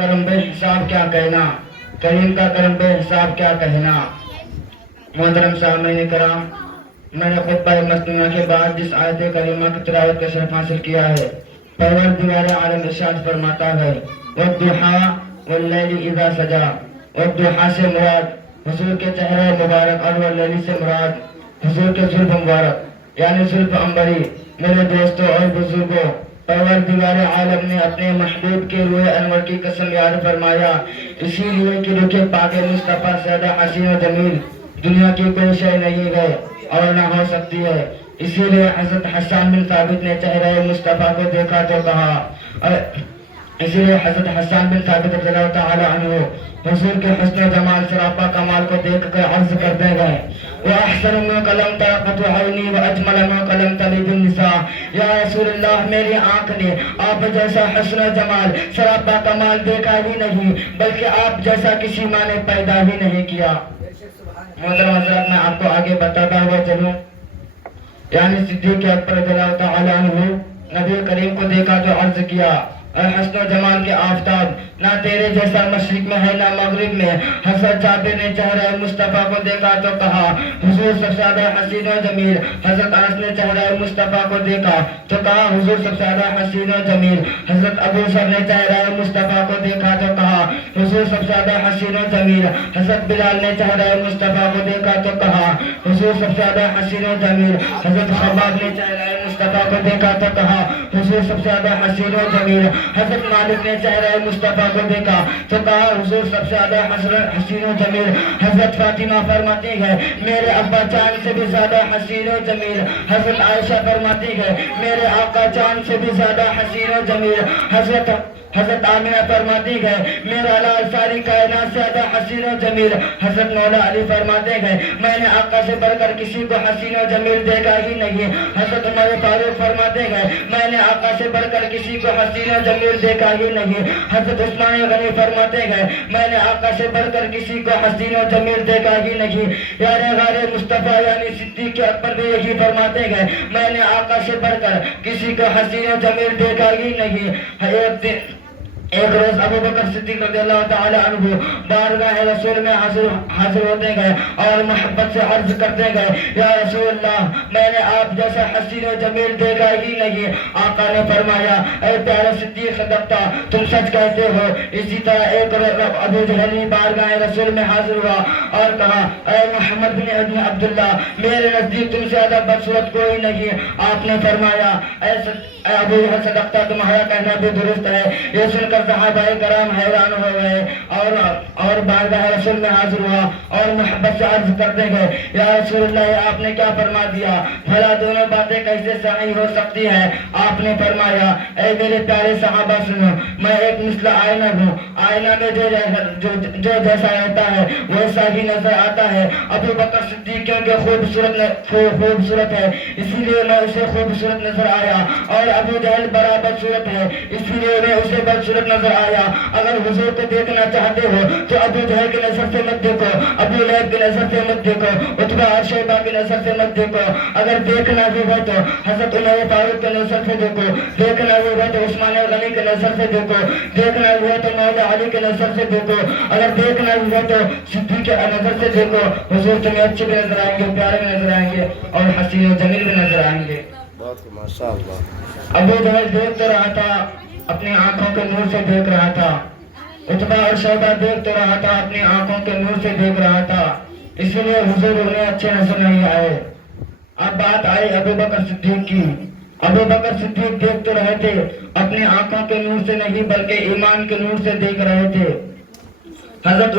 کرم بے حساب کیا کہنا، کریم کا کرم بے حساب کیا کہنا۔ محترم سامعین کرام، میں نے خطبہ مصنوعہ کے بعد جس آیت کریمہ کی تلاوت کا شرف حاصل کیا ہے، پروردگار عالم ارشاد فرماتا ہے والضحیٰ واللیل اذا سجا۔ والضحیٰ سے مراد حضور کے چہرہ مبارک اور واللیل سے مراد حضور کے زلف مبارک یعنی زلف عنبری۔ میرے دوستوں اور بزرگوں، پروردگار عالم نے اپنے محبوب کے روح انور کی قسم یاد فرمایا، اسی لیے کہ رخ پاک مصطفیٰ سے زیادہ حسین و جمیل دنیا کی کوئی شے نہیں ہے اور نہ ہو سکتی ہے۔ اسی لیے حضرت حسان بن ثابت نے چہرہ مصطفیٰ کو دیکھا تو کہا، اسی لیے حضرت حسان بن ثابت رضی اللہ تعالی عنہ حضور کے حسن و جمال سراپا کمال کو دیکھ کر عرض کرتے گئے وَأَحْسَنُ مِنْكَ لَمْ تَرَ قَطُّ عَيْنِي وَأَجْمَلَ مِنْكَ لَمْ تَلِدِ النِّسَاءُ۔ یا رسول اللہ، میری آنکھ نے آپ جیسا حسن و جمال سراپا کمال دیکھا ہی نہیں، بلکہ آپ جیسا کسی ماں نے پیدا ہی نہیں کیا۔ محترم حضرات، میں آپ کو آگے بتاتا ہوا چلوں، یعنی صدیق اکبر رضی اللہ تعالی عنہ نبی کریم کو دیکھا تو عرض کیا، اے حسن و جمال کے آفتاب، نہ تیرے جیسا مشرق میں ہے نہ مغرب میں۔ حضرت جابر نے چہرہ مصطفیٰ کو دیکھا تو کہا، حضور سب سے زیادہ حسین و جمیل۔ حضرت انس نے چہرہ مصطفیٰ کو دیکھا تو کہا، حضور سب سے زیادہ حسین و جمیل۔ حضرت ابو ذر نے چہرہ مصطفیٰ کو دیکھا تو کہا، حضور سب سے زیادہ حسین و جمیل۔ حضرت بلال نے چہرہ مصطفیٰ کو دیکھا تو کہا، حضور سب سے زیادہ حسین و جمیل۔ حضرت خباب نے چہرہ مصطفیٰ کو دیکھا تو کہا، حضور سب سے زیادہ حسین و جمیل۔ حضرت مالک نے چہرہ مصطفیٰ کو دیکھا تو کہا، حضور سب سے زیادہ حسین و جمیل۔ حضرت فاطمہ فرماتی ہے، میرے ابا چاند سے بھی زیادہ حسین و جمیل۔ حضرت عائشہ فرماتی ہے، میرے آقا چاند سے بھی زیادہ حسین و جمیل۔ حضرت آمنہ فرماتی ہے، میرا لال ساری کائنات سے زیادہ حسین و جمیل۔ حضرت مولا علی فرماتے ہیں، میں نے آقا سے بڑھ کر کسی کو حسین و جمیل دیکھا ہی نہیں۔ حضرت عمر فاروق فرماتے ہیں، میں نے آقا سے بڑھ کر کسی کو حسین و جمیل دیکھا ہی نہیں۔ حضرت عثمان غنی فرماتے ہیں، میں نے آقا سے بڑھ کر کسی کو حسین و جمیل دیکھا ہی نہیں۔ یعنی غار مصطفیٰ یعنی صدیق اکبر بھی یہی فرماتے ہیں، میں نے آقا سے بڑھ کر کسی کو حسین و جمیل دیکھا ہی نہیں۔ ایک روز ابو بکر صدیق رضی اللہ تعالی عنہ بارگاہ رسول میں حاضر ہوتے گئے اور محبت سے عرض کرتے گئے، یا رسول اللہ، میں نے آپ جیسا حسین و جمیل دیکھا ہی نہیں۔ آقا نے فرمایا، اے پیارے صدیق صدقتا، تم سچ کہتے ہو۔ اسی طرح ایک روز ابو جہل بارگاہ رسول میں حاضر ہوا اور کہا، اے محمد بن عبداللہ، میرے نزدیک تم سے زیادہ بدصورت کوئی نہیں۔ آپ نے فرمایا، اے ابو جہل صدقتا، تمہارا کہنا بھی درست ہے۔ یہ سن کر صحابہ کرام حیران ہو گئے اور بارگاہ رسول میں حاضر ہوا اور محبت سے عرض کرتے گئے، یا رسول اللہ، آپ نے کیا فرما دیا؟ بھلا دونوں باتیں کیسے صحیح ہو سکتی ہیں؟ آپ نے فرمایا، اے میرے پیارے صحابہ سنو، میں ایک مثل آئینہ ہوں، آئینہ میں جو جیسا رہتا ہے ویسا ہی نظر آتا ہے۔ ابو بکر صدیق کیونکہ خوبصورت ہے اسی لیے میں اسے خوبصورت نظر آیا، اور ابو جہل بڑا بدصورت ہے اسی لیے میں اسے بدصورت نظر آیا۔ اگر حضور کو دیکھنا چاہتے ہو تو ابو جہل کی نظر سے مت دیکھو، ابو لہب کی نظر سے مت دیکھو، عتبہ اور شیبہ کی نظر سے مت دیکھو۔ اگر دیکھنا بھی ہے تو حضرت عمر فاروق کی نظر سے دیکھو، دیکھنا بھی ہے تو عثمان غنی کی نظر سے دیکھو، دیکھنا بھی ہے تو مولا علی کی نظر سے دیکھو، اگر دیکھنا بھی ہے تو صدیق کی نظر سے دیکھو۔ حضور تمہیں اچھے بھی نظر آئیں گے، پیارے بھی نظر آئیں گے اور حسین و جمیل بھی نظر آئیں گے۔ ابو جہل دیکھ تو رہا تھا، اپنی آنکھوں کے نور سے دیکھ رہا تھا۔ عتبہ اور شیبہ دیکھ تو رہا تھا، اپنی آنکھوں کے نور سے دیکھ رہا تھا، اسی لیے حضور انہیں اچھے نظر نہیں آئے۔ اب بات آئی ابو بکر صدیق کی۔ ابو بکر صدیق دیکھ تو رہے تھے، اپنی آنکھوں کے نور سے نہیں بلکہ ایمان کے نور سے دیکھ رہے تھے۔ حضرت